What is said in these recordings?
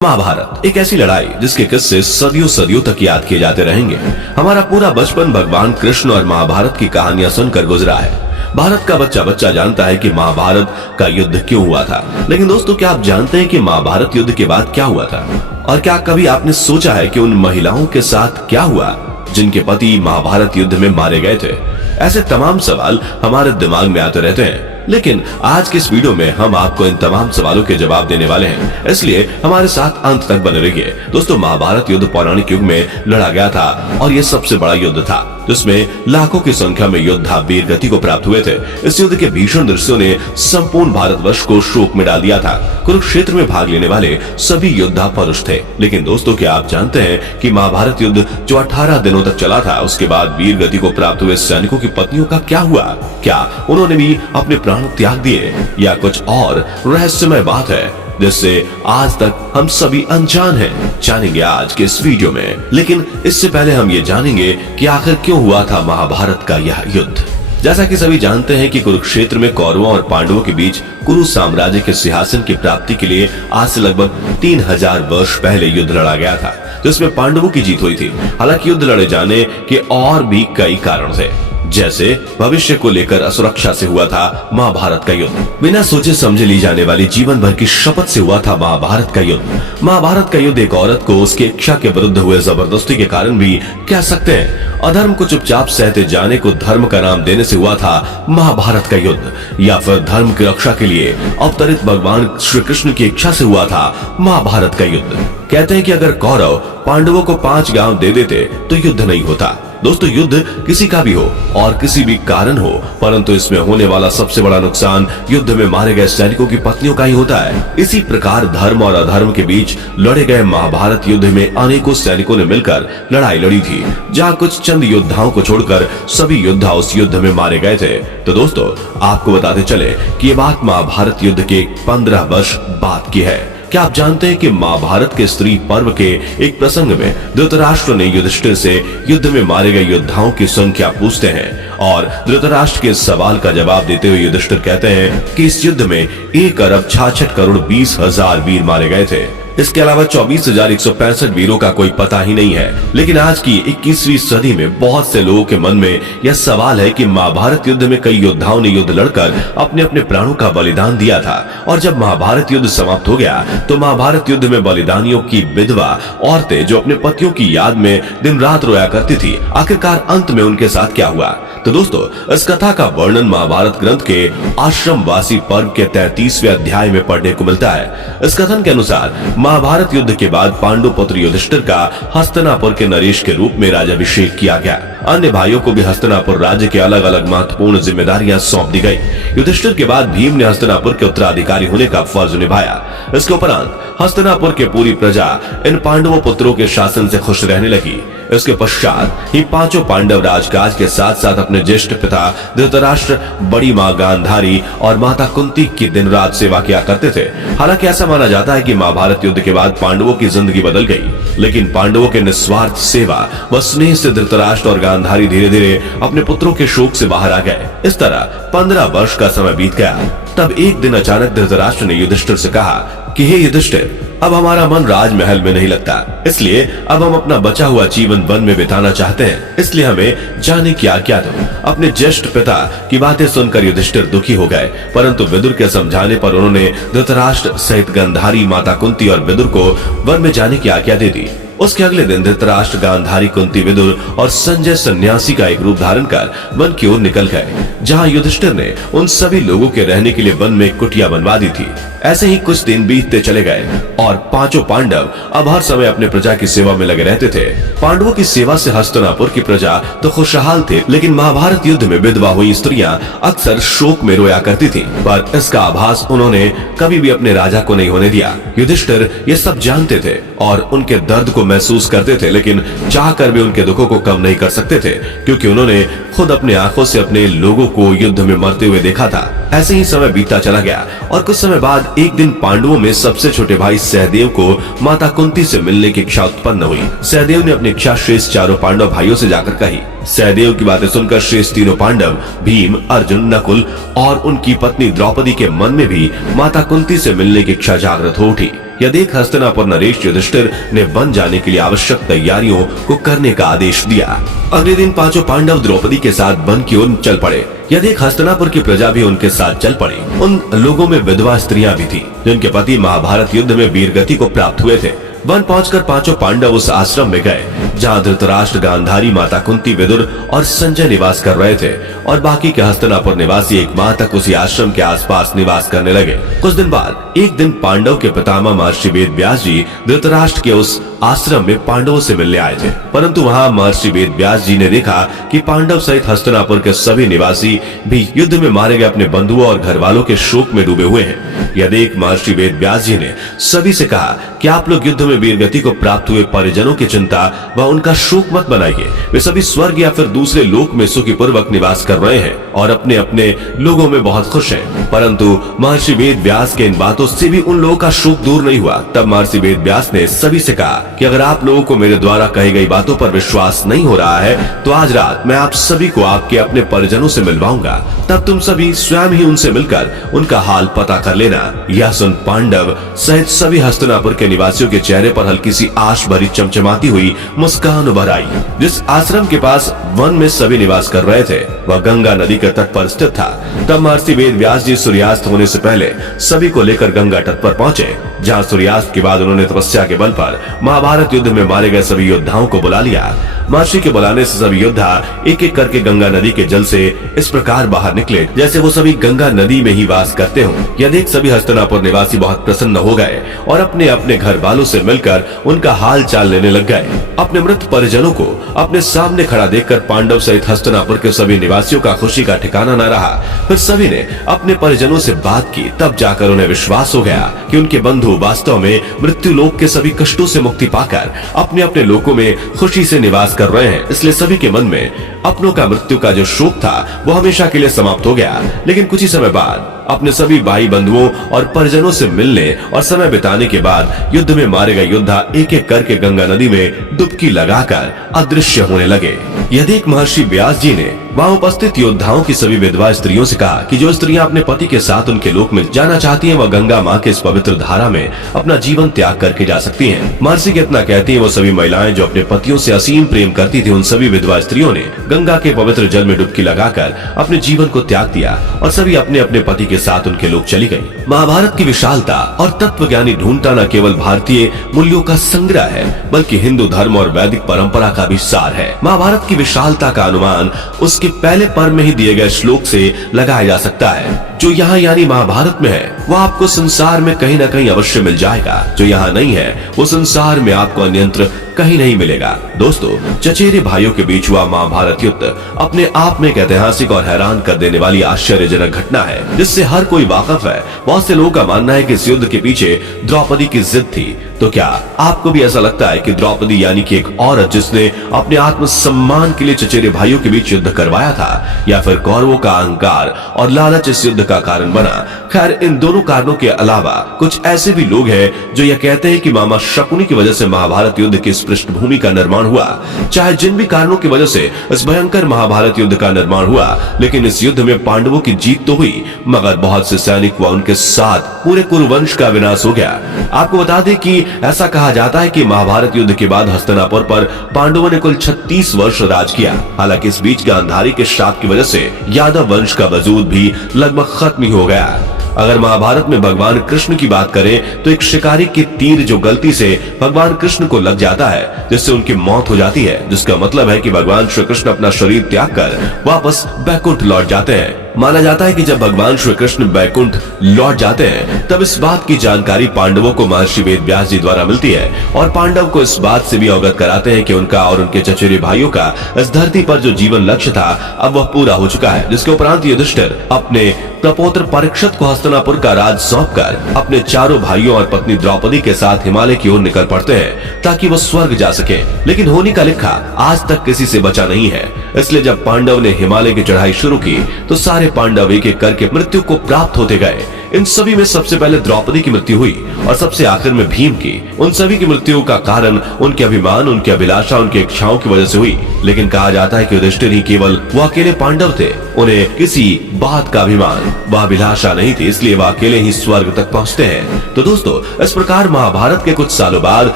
महाभारत एक ऐसी लड़ाई जिसके किस्से सदियों सदियों तक याद किए जाते रहेंगे। हमारा पूरा बचपन भगवान कृष्ण और महाभारत की कहानियां सुनकर गुजरा है। भारत का बच्चा बच्चा जानता है कि महाभारत का युद्ध क्यों हुआ था। लेकिन दोस्तों, क्या आप जानते हैं कि महाभारत युद्ध के बाद क्या हुआ था? और क्या कभी आपने सोचा है कि उन महिलाओं के साथ क्या हुआ जिनके पति महाभारत युद्ध में मारे गए थे? ऐसे तमाम सवाल हमारे दिमाग में आते रहते हैं, लेकिन आज के इस वीडियो में हम आपको इन तमाम सवालों के जवाब देने वाले हैं, इसलिए हमारे साथ अंत तक बने रहिए। दोस्तों, महाभारत युद्ध पौराणिक युग में लड़ा गया था और यह सबसे बड़ा युद्ध था जिसमें लाखों की संख्या में योद्धा वीर गति को प्राप्त हुए थे। इस युद्ध के भीषण दृश्यों ने संपूर्ण भारतवर्ष को शोक में डाल दिया था। कुरुक्षेत्र में भाग लेने वाले सभी योद्धा पुरुष थे। लेकिन दोस्तों, क्या आप जानते हैं कि महाभारत युद्ध जो 18 दिनों तक चला था, उसके बाद वीर गति को प्राप्त हुए सैनिकों की पत्नियों का क्या हुआ? क्या उन्होंने भी अपने प्राण त्याग दिए या कुछ और रहस्यमय बात है जिससे आज तक हम सभी अनजान हैं? जानेंगे आज के इस वीडियो में। लेकिन इससे पहले हम ये जानेंगे कि आखिर क्यों हुआ था महाभारत का यह युद्ध। जैसा कि सभी जानते हैं कि कुरुक्षेत्र में कौरवों और पांडवों के बीच कुरु साम्राज्य के सिंहासन की प्राप्ति के लिए आज से लगभग 3000 वर्ष पहले युद्ध लड़ा गया था, जिसमें पांडवों की जीत हुई थी। हालांकि युद्ध लड़े जाने के और भी कई कारण थे, जैसे भविष्य को लेकर असुरक्षा से हुआ था महाभारत का युद्ध। बिना सोचे समझे ली जाने वाली जीवन भर की शपथ से हुआ था महाभारत का युद्ध। महाभारत का युद्ध एक औरत को उसकी इच्छा के विरुद्ध हुए जबरदस्ती के कारण भी कह सकते हैं। अधर्म को चुपचाप सहते जाने को धर्म का नाम देने से हुआ था महाभारत का युद्ध, या फिर धर्म की रक्षा के लिए अवतरित भगवान श्री कृष्ण की इच्छा से हुआ था महाभारत का युद्ध। कहते हैं कि अगर कौरव पांडवों को 5 गांव दे देते तो युद्ध नहीं होता। दोस्तों, युद्ध किसी का भी हो और किसी भी कारण हो, परंतु इसमें होने वाला सबसे बड़ा नुकसान युद्ध में मारे गए सैनिकों की पत्नियों का ही होता है। इसी प्रकार धर्म और अधर्म के बीच लड़े गए महाभारत युद्ध में अनेकों सैनिकों ने मिलकर लड़ाई लड़ी थी, जहां कुछ चंद योद्धाओं को छोड़कर सभी योद्धा उस युद्ध में मारे गए थे। तो दोस्तों, आपको बताते चले कि ये बात महाभारत युद्ध के 15 वर्ष बाद की है। क्या आप जानते हैं कि महाभारत के स्त्री पर्व के एक प्रसंग में धृतराष्ट्र ने युधिष्ठिर से युद्ध में मारे गए योद्धाओं की संख्या पूछते हैं, और धृतराष्ट्र के सवाल का जवाब देते हुए युधिष्ठिर कहते हैं कि इस युद्ध में 1,66,20,000 वीर मारे गए थे। इसके अलावा 24,165 वीरों का कोई पता ही नहीं है। लेकिन आज की 21वीं सदी में बहुत से लोगों के मन में यह सवाल है कि महाभारत युद्ध में कई योद्धाओं ने युद्ध लड़कर अपने अपने प्राणों का बलिदान दिया था, और जब महाभारत युद्ध समाप्त हो गया तो महाभारत युद्ध में बलिदानियों की विधवा औरतें जो अपने पतियों की याद में दिन रात रोया करती थी, आखिरकार अंत में उनके साथ क्या हुआ? तो दोस्तों, इस कथा का वर्णन महाभारत ग्रंथ के आश्रमवासी पर्व के 33वें अध्याय में पढ़ने को मिलता है। इस कथन के अनुसार महाभारत युद्ध के बाद पांडु पुत्र युधिष्ठिर का हस्तिनापुर के नरेश के रूप में राज्याभिषेक किया गया। अन्य भाइयों को भी हस्तिनापुर राज्य के अलग अलग महत्वपूर्ण जिम्मेदारियां सौंप दी गई। युधिष्ठिर के बाद भीम ने हस्तिनापुर के उत्तराधिकारी होने का फर्ज निभाया। इसके उपरांत हस्तिनापुर के पूरी प्रजा इन पांडवों पुत्रों के शासन से खुश रहने लगी। इसके पश्चात ही 5 पांडव राजकाज के साथ साथ अपने ज्येष्ठ पिता धृतराष्ट्र, बड़ी माँ गांधारी और माता कुंती की दिन रात सेवा किया करते थे। हालांकि ऐसा माना जाता है कि महाभारत युद्ध के बाद पांडवों की जिंदगी बदल गई, लेकिन पांडवों के निस्वार्थ सेवा व स्नेह से धृतराष्ट्र और गांधारी धीरे धीरे अपने पुत्रों के शोक से बाहर आ गए। इस तरह 15 वर्ष का समय बीत गया। तब एक दिन अचानक धृतराष्ट्र ने युधिष्ठिर से कहा कि हे युधिष्ठिर, अब हमारा मन राजमहल में नहीं लगता, इसलिए अब हम अपना बचा हुआ जीवन वन में बिताना चाहते हैं। इसलिए हमें जाने की आज्ञा दो। अपने ज्येष्ठ पिता की बातें सुनकर युधिष्ठिर दुखी हो गए, परंतु विदुर के समझाने पर उन्होंने धृतराष्ट्र सहित गांधारी, माता कुंती और विदुर को वन में जाने की आज्ञा दे दी। उसके अगले दिन धृतराष्ट्र, गांधारी, कुंती, विदुर और संजय सन्यासी का एक रूप धारण कर वन की ओर निकल गए, जहां युधिष्ठिर ने उन सभी लोगों के रहने के लिए वन में कुटिया बनवा दी थी। ऐसे ही कुछ दिन बीतते चले गए और 5 पांडव अब हर समय अपने प्रजा की सेवा में लगे रहते थे। पांडवों की सेवा से हस्तिनापुर की प्रजा तो खुशहाल थे, लेकिन महाभारत युद्ध में विधवा हुई स्त्रियां अक्सर शोक में रोया करती थीं, पर इसका आभास उन्होंने कभी भी अपने राजा को नहीं होने दिया। युधिष्ठिर ये सब जानते थे और उनके दर्द को महसूस करते थे, लेकिन चाहकर भी उनके दुखों को कम नहीं कर सकते थे, क्योंकि उन्होंने खुद अपने आंखों से अपने लोगों को युद्ध में मरते हुए देखा था। ऐसे ही समय बीतता चला गया और कुछ समय बाद एक दिन पांडवों में सबसे छोटे भाई सहदेव को माता कुंती से मिलने की इच्छा उत्पन्न हुई। सहदेव ने अपनी इच्छा शेष चारों पांडव भाइयों से जाकर कही। सहदेव की बातें सुनकर शेष तीनों पांडव भीम, अर्जुन, नकुल और उनकी पत्नी द्रौपदी के मन में भी माता कुंती से मिलने की इच्छा जागृत हो उठी। यह देख हस्तिनापुर नरेश युधिष्ठिर ने वन जाने के लिए आवश्यक तैयारियों को करने का आदेश दिया। अगले दिन पांचों पांडव द्रौपदी के साथ वन की ओर चल पड़े। यह देख हस्तिनापुर की प्रजा भी उनके साथ चल पड़ी। उन लोगों में विधवा स्त्रियां भी थी जिनके पति महाभारत युद्ध में वीरगति को प्राप्त हुए थे। वन पहुंचकर पांचों पांडव उस आश्रम में गए जहां धृतराष्ट्र, गांधारी, माता कुंती, विदुर और संजय निवास कर रहे थे और बाकी के हस्तिनापुर निवासी एक माह तक उसी आश्रम के आसपास निवास करने लगे। कुछ दिन बाद एक दिन पांडव के पितामह महर्षि वेद व्यास जी धृतराष्ट्र के उस आश्रम में पांडवों से मिलने आए थे, परंतु वहां महर्षि वेद व्यास जी ने देखा कि पांडव सहित हस्तिनापुर के सभी निवासी भी युद्ध में मारे गए अपने बंधुओं और घर वालों के शोक में डूबे हुए हैं। यह देख महर्षि वेद व्यास जी ने सभी से कहा कि आप लोग युद्ध में वीरगति को प्राप्त हुए परिजनों की चिंता व उनका शोक मत बनाइए। वे सभी स्वर्ग या फिर दूसरे लोक में सुखी पूर्वक निवास कर रहे हैं और अपने अपने लोगों में बहुत खुश हैं। परंतु महर्षि वेद व्यास के इन बातों से भी उन लोगों का शोक दूर नहीं हुआ। तब महर्षि वेद व्यास ने सभी से कहा कि अगर आप लोगों को मेरे द्वारा कही गई बातों पर विश्वास नहीं हो रहा है तो आज रात मैं आप सभी को आपके अपने परिजनों से मिलवाऊंगा। तब तुम सभी स्वयं ही उनसे मिलकर उनका हाल पता कर लेना। यह सुन पांडव सहित सभी हस्तिनापुर के निवासियों के चेहरे पर हल्की सी आश भरी चमचमाती हुई मुस्कान उभर आई। जिस आश्रम के पास वन में सभी निवास कर रहे थे वह गंगा नदी के तट पर स्थित था। तब महर्षि वेद व्यास जी सूर्यास्त होने से पहले सभी को लेकर गंगा तट पर पहुंचे, जहां सूर्यास्त के बाद उन्होंने तपस्या के बल पर महाभारत युद्ध में मारे गए सभी योद्धाओं को बुला लिया। महर्षि के बुलाने से सभी योद्धा एक एक करके गंगा नदी के जल से इस प्रकार बाहर निकले जैसे वो सभी गंगा नदी में ही वास करते हों। यह देख सभी हस्तिनापुर निवासी बहुत प्रसन्न हो गए और अपने अपने घर वालों से मिलकर उनका हाल चाल लेने लग गए। अपने मृत परिजनों को अपने सामने खड़ा देखकर पांडव सहित हस्तिनापुर के सभी निवासियों का खुशी का ठिकाना न रहा। फिर सभी ने अपने परिजनों से बात की, तब जाकर उन्हें विश्वास हो गया कि उनके बंधु वास्तव में मृत्यु लोक के सभी कष्टों से मुक्ति पाकर अपने अपने लोकों में खुशी से निवास कर रहे हैं। इसलिए सभी के मन में अपनों का मृत्यु का जो शोक था वो हमेशा के लिए समाप्त हो गया। लेकिन कुछ ही समय बाद अपने सभी भाई बंधुओं और परिजनों से मिलने और समय बिताने के बाद युद्ध में मारे गए योद्धा एक एक करके गंगा नदी में डुबकी लगाकर अदृश्य होने लगे। यह देख महर्षि व्यास जी ने वहां उपस्थित योद्धाओं की सभी विधवा स्त्रियों से कहा कि जो स्त्रियां अपने पति के साथ उनके लोक में जाना चाहती हैं वह गंगा माँ के इस पवित्र धारा में अपना जीवन त्याग करके जा सकती हैं। महर्षि के इतना कहती हैं वो सभी महिलाएं जो अपने पतियों से असीम प्रेम करती थी, उन सभी विधवा स्त्रियों ने गंगा के पवित्र जल में डुबकी लगाकर अपने जीवन को त्याग दिया और सभी अपने अपने पति के साथ उनके लोक चली गयी। महाभारत की विशालता और तत्वज्ञानी ढूंढता न केवल भारतीय मूल्यों का संग्रह है बल्कि हिंदू धर्म और वैदिक परंपरा का भी सार है। महाभारत की विशालता का अनुमान उसके पहले पर्व में ही दिए गए श्लोक से लगाया जा सकता है। जो यहाँ यानी महाभारत में है वो आपको संसार में कहीं न कहीं अवश्य मिल जाएगा, जो यहाँ नहीं है वो संसार में आपको अन्यत्र कहीं नहीं मिलेगा। दोस्तों, चचेरे भाइयों के बीच हुआ महाभारत युद्ध अपने आप में एक ऐतिहासिक और हैरान कर देने वाली आश्चर्यजनक घटना है जिससे हर कोई वाकिफ है। बहुत से लोगों का मानना है कि इस युद्ध के पीछे द्रौपदी की जिद थी। तो क्या आपको भी ऐसा लगता है कि द्रौपदी यानी कि एक औरत जिसने अपने आत्मसम्मान के लिए चचेरे भाइयों के बीच युद्ध करवाया था, या फिर कौरवों का अहंकार और लालच इस युद्ध का कारण बना? खैर, इन दोनों कारणों के अलावा कुछ ऐसे भी लोग हैं जो यह कहते हैं कि मामा शकुनी की वजह से महाभारत युद्ध की पृष्ठभूमि का निर्माण हुआ। चाहे जिन भी कारणों की वजह से इस भयंकर महाभारत युद्ध का निर्माण हुआ, लेकिन इस युद्ध में पांडवों की जीत तो हुई मगर बहुत से सैनिक व उनके साथ पूरे कुरुवंश का विनाश हो गया। आपको बता दें कि ऐसा कहा जाता है कि महाभारत युद्ध के बाद हस्तिनापुर पर पांडवों ने कुल 36 वर्ष राज किया। हालांकि इस बीच गांधारी के श्राप की वजह से यादव वंश का वजूद भी लगभग खत्म ही हो गया। अगर महाभारत में भगवान कृष्ण की बात करें तो एक शिकारी की तीर जो गलती से भगवान कृष्ण को लग जाता है जिससे उनकी मौत हो जाती है, जिसका मतलब है कि भगवान श्री कृष्ण अपना शरीर त्याग कर वापस बैकुंठ लौट जाते हैं। माना जाता है कि जब भगवान श्री कृष्ण बैकुंठ लौट जाते हैं तब इस बात की जानकारी पांडवों को महर्षि वेद व्यास जी द्वारा मिलती है और पांडव को इस बात से भी अवगत कराते हैं कि उनका और उनके चचेरे भाइयों का इस धरती पर जो जीवन लक्ष्य था अब वह पूरा हो चुका है। जिसके उपरांत युधिष्ठिर अपने प्रपौत्र परीक्षित को हस्तिनापुर का राज सौंपकर अपने चारों भाइयों और पत्नी द्रौपदी के साथ हिमालय की ओर निकल पड़ते हैं ताकि वो स्वर्ग जा सके। लेकिन होनी का लिखा आज तक किसी से बचा नहीं है। इसलिए जब पांडव ने हिमालय की चढ़ाई शुरू की तो सारे पांडव एक एक करके मृत्यु को प्राप्त होते गए। इन सभी में सबसे पहले द्रौपदी की मृत्यु हुई और सबसे आखिर में भीम की। उन सभी की मृत्यु का कारण उनके अभिमान, उनकी अभिलाषा, उनकी इच्छाओं की वजह से हुई। लेकिन कहा जाता है कि युधिष्ठिर ही केवल वो अकेले पांडव थे, उन्हें किसी बात का अभिमान व अभिलाषा नहीं थी, इसलिए वह अकेले ही स्वर्ग तक पहुंचते हैं। तो दोस्तों, इस प्रकार महाभारत के कुछ सालों बाद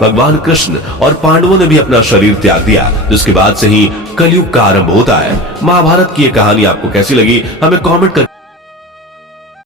भगवान कृष्ण और पांडवों ने भी अपना शरीर त्याग दिया, जिसके बाद से ही कलयुग का आरंभ होता है। महाभारत की ये कहानी आपको कैसी लगी हमें कमेंट कर